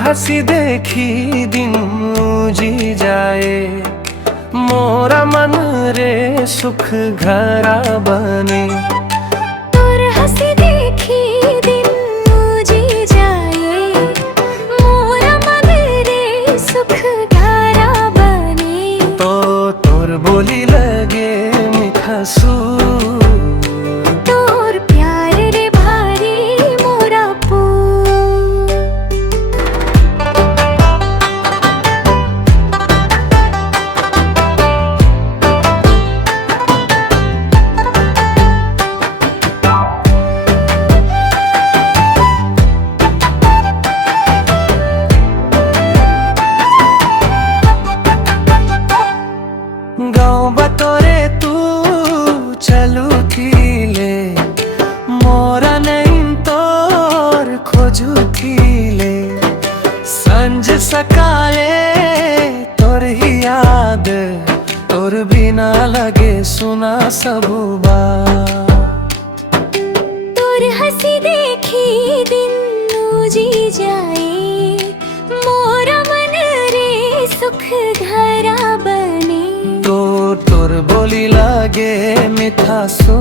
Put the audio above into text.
हसी देखी दिन जी जाए, मोरा मन रे सुख घरा बने। तोर हसी देखी दिन जी जाए, मोरा मन रे सुख घरा बने। तो तोर बोली लगे मीठा सूर, तोर प्यार रे भारी मोरा पूर। गाँव बतोरे तू चलू थी ले, मोरा नहीं तोर खोजू थी ले। संज सकाले तोर ही याद, तोर बिना लगे सुना सबुबा। तोर हसी देखी दिन जी जाए, मोरा मन रे सुख घरा बने। तो तोर बोली लगे मीठा सो